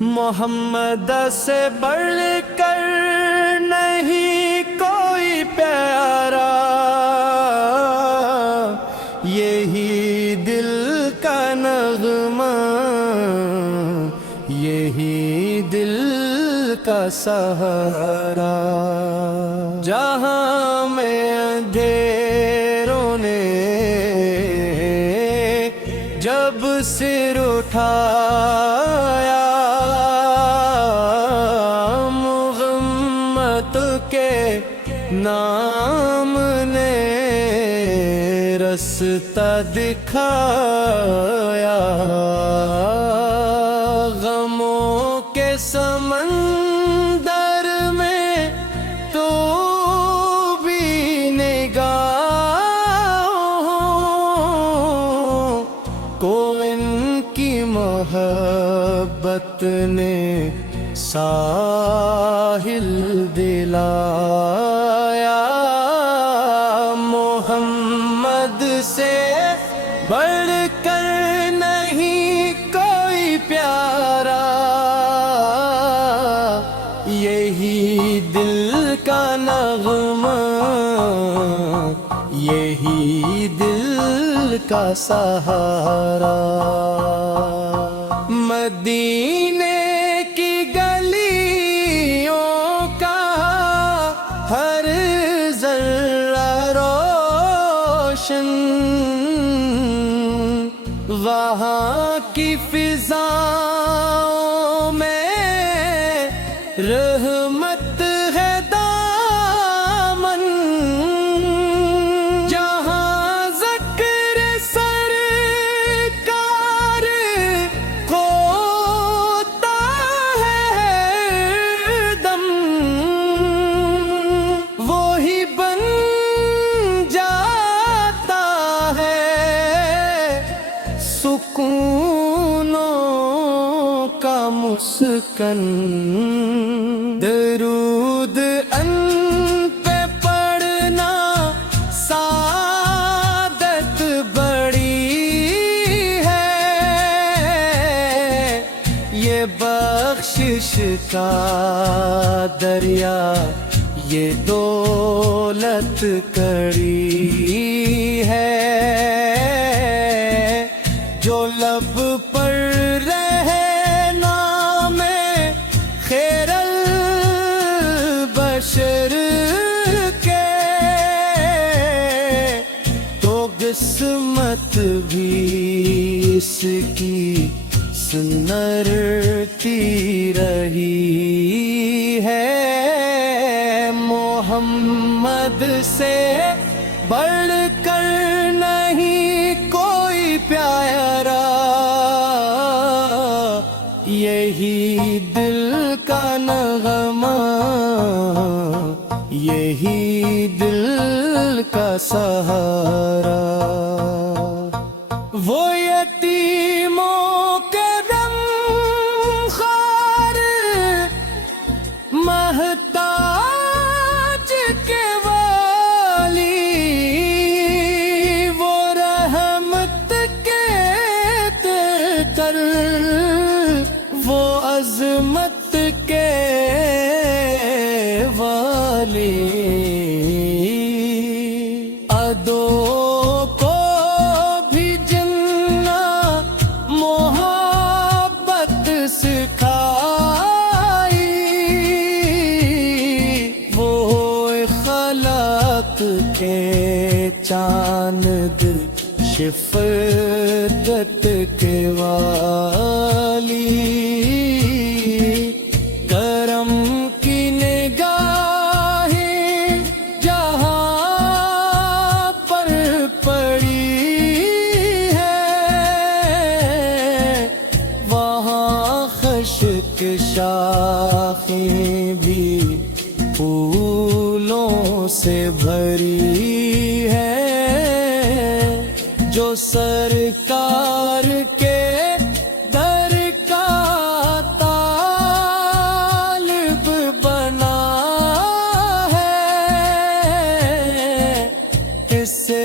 محمد سے بڑھ کر نہیں کوئی پیارا، یہی دل کا نغمہ، یہی دل کا سہارا۔ جہاں میں اندھیروں نے جب سر اٹھایا، محمد کے نام نے رستہ دکھایا۔ غموں کے سمندر میں تو بھی نگاہوں کو ان کی محبت نے ساحل دلایا۔ محمد سے بڑھ کر نہیں کوئی پیارا، یہی دل کا نغمہ، یہی دل کا سہارا۔ مدینے کی گلیوں کا ہر ذرہ روشن، وہاں کی فضاؤں میں رحمت ہے دامن، جہاں ذکر سرکار ہوتا ہے ہر دم، وہی بن جاتا ہے سکونوں کا مسکن۔ درود ان پہ پڑھنا سعادت بڑی ہے، یہ بخشش کا دریا، یہ دولت کڑی ہے، جو لب پر رہنا میں خیر البشر کے، تو قسمت بھی اس کی سنرتی رہی ہے۔ محمد سے بڑھ کر نہیں کوئی پیارا، یہی دل کا نغمہ، یہی دل کا سہارا۔ وہ یتیموں کے غم خوار محتاج کے والی، وہ رحمت کے تر، وہ عظمت کے والی، عدو کو بھی جننا محبت سکھائی، وہ خلق کے چاند شفقت کے والی، کرم کی نگاہیں جہاں پر پڑی ہے، وہاں خشک شاخیں بھی پھولوں سے بھری ہے، جو سرکار کے در کا طالب بنا ہے، اس سے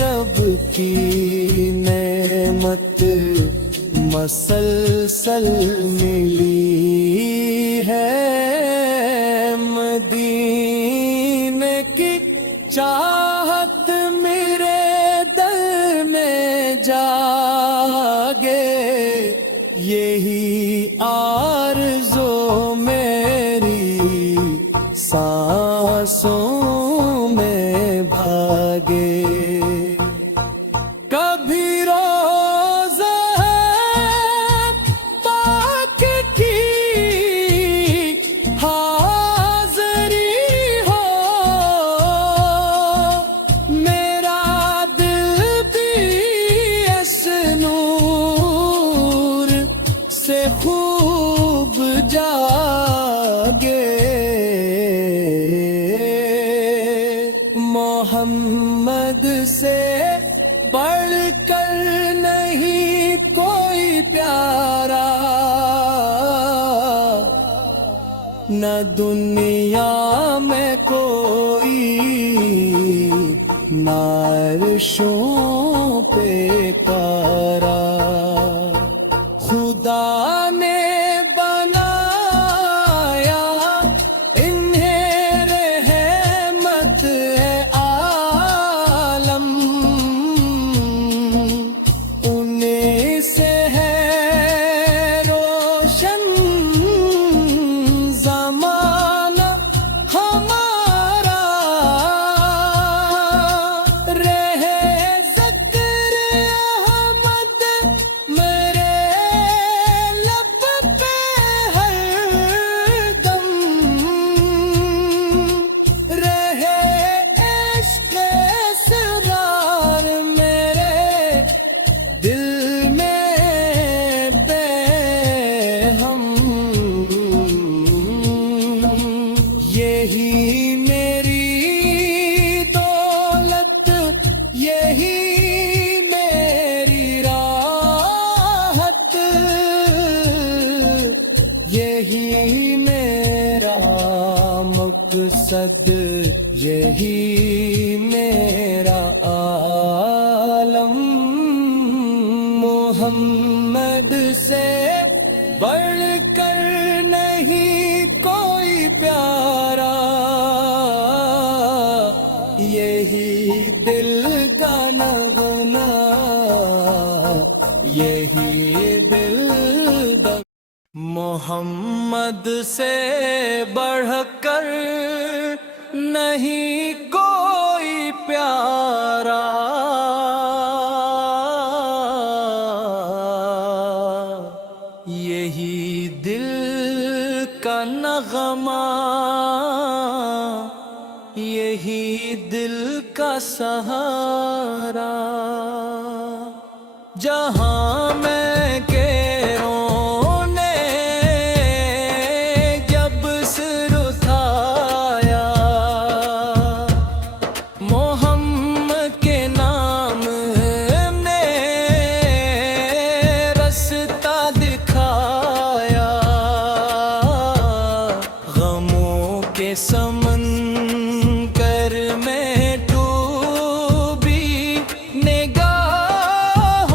رب کی نعمت مسلسل ملی یہی آرزو میری سانسوں میں بھاگے کبھی روز ہے پاک کی حاضری ہو میرا دل بھی اس نور سے خوب جاگے محمد سے بڑھ کر نہیں کوئی پیارا نہ دنیا میں کوئی نہ عرشوں پہ کارا خدا نے بنایا انہیں رحمت ہے عالم انہیں سے ہے روشن زمانہ ہمارا رہے ذکر احمد میرے لب پہ ہر دم رہے عشق اسرار میرے دل میں پہ ہم یہی میری دولت یہی میری راحت یہی میرا مقصد یہی میرا عالم محمد سے بڑھ کر نہیں کوئی پیارا یہی دل کا نغمہ یہی دل محمد سے بڑھ کر نہیں کوئی پیارا یہی دل کا نغمہ یہی دل کا سہارا جہاں میں کے رونے جب سر اٹھایا محمد کے نام نے رستہ دکھایا غموں کے سمندر میں ڈوبی نگاہوں